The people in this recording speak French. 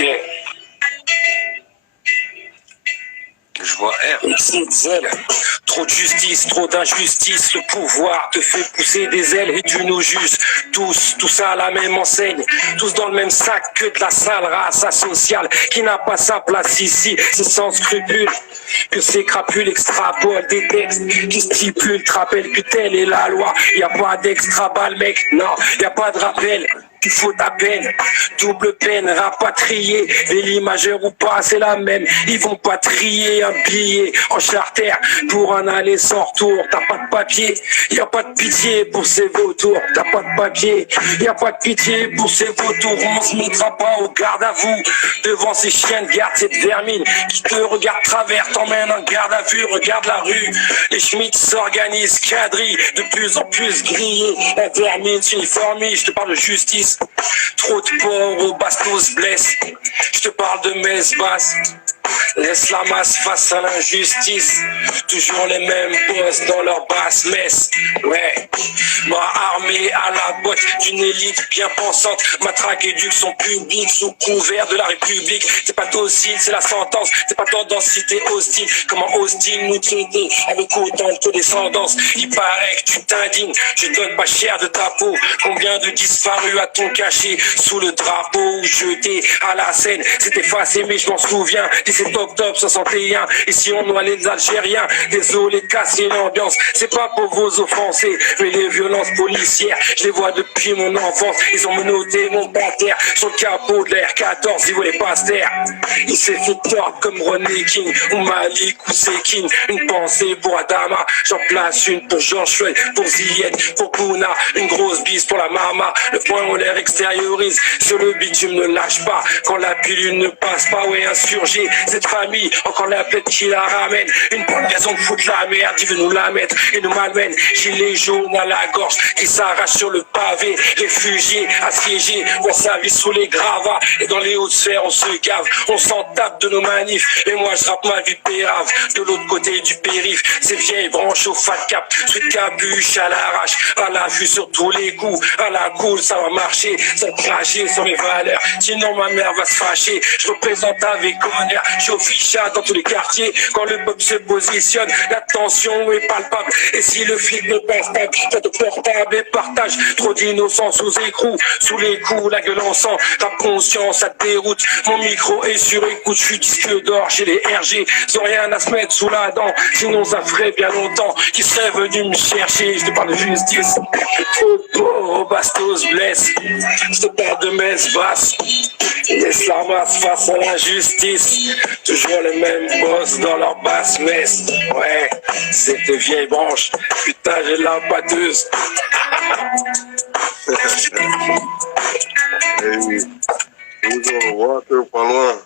Ok. Je vois R. Trop de justice, trop d'injustice, le pouvoir te fait pousser des ailes et tu nous juges. Tous à la même enseigne, tous dans le même sac que de la sale race asociale qui n'a pas sa place ici, c'est sans scrupule. Que ces crapules extrapolent des textes qui stipulent, te rappellent que telle est la loi. Y a pas d'extra balle mec, non, y a pas de rappel. Il faut ta peine, double peine, rapatrié, et l'imageur ou pas, c'est la même. Ils vont pas trier un billet en charter pour un aller sans retour. T'as pas de papier, y a pas de pitié pour ces vautours. T'as pas de papier, y a pas de pitié pour ces vautours. On se mettra pas au garde à vous devant ces chiens de garde, cette vermine qui te regarde travers, t'emmène en garde à vue, regarde la rue. Les Schmitts s'organisent, quadrillent, de plus en plus grillés. La vermine s'uniformise, je te parle de justice. Trop de porcs au bastos blesse. Je te parle de messe basse. Laisse la masse face à l'injustice. Toujours les mêmes boss dans leur basse messe. Ouais, moi armé à la botte d'une élite bien pensante. Matraque éducation publique sous couvert de la République. C'est pas docile, c'est la sentence. C'est pas tendance si t'es hostile. Comment hostile nous traiter avec autant de condescendance. Il paraît que tu t'indignes. Je donne pas cher de ta peau. Combien de disparus a-t-on caché sous le drapeau ou jeté à la scène? C'est effacé mais je m'en souviens. 17 octobre 61, et si on noie les Algériens, désolé de casser l'ambiance, c'est pas pour vous offenser, mais les violences policières, je les vois depuis mon enfance, ils ont menotté mon pater sur le capot de la R14, ils voulaient pas se taire, il s'est fait tordre comme René King, ou Malik ou Sekin, une pensée pour Adama, j'en place une pour George Floyd, pour Ziyed, pour Bouna, une grosse bise pour la mama, le point on l'air extériorise, sur le bitume ne lâche pas, quand la pilule ne passe pas, ouais insurgé, cette famille, encore la pète qui la ramène. Une bonne raison de foutre la merde, il veut nous la mettre et nous malmène. Gilets jaunes à la gorge qui s'arrache sur le pavé. Réfugiés, assiégés, voient sa vie sous les gravats. Et dans les hautes sphères, on se gave, on s'en tape de nos manifs. Et moi, je rappe ma vie pérave. De l'autre côté du périph', ces vieilles branches au fat cap. Sous de capuche à l'arrache, à la vue sur tous les coups. À la cool, ça va marcher, sans cracher sur mes valeurs. Sinon, ma mère va se fâcher. Je représente avec honneur. Je suis au fichat dans tous les quartiers. Quand le peuple se positionne, la tension est palpable. Et si le flic ne passe pas, faites au portable et partage. Trop d'innocents sous écrou, sous les coups, la gueule en sang. Rap conscience, ça te déroute. Mon micro est sur écoute, je suis disque d'or chez les RG. Ils ont rien à se mettre sous la dent. Sinon, ça ferait bien longtemps qu'ils seraient venus me chercher. Je te parle de justice. Trop de pauvres bastos blesse. Je te parle de messe basse. Laisse la masse face à l'injustice. Toujours les mêmes boss dans leur basse messe. Ouais, c'est des vieilles branches. Putain, j'ai la pâteuse. Hey, who's on the water, pas loin.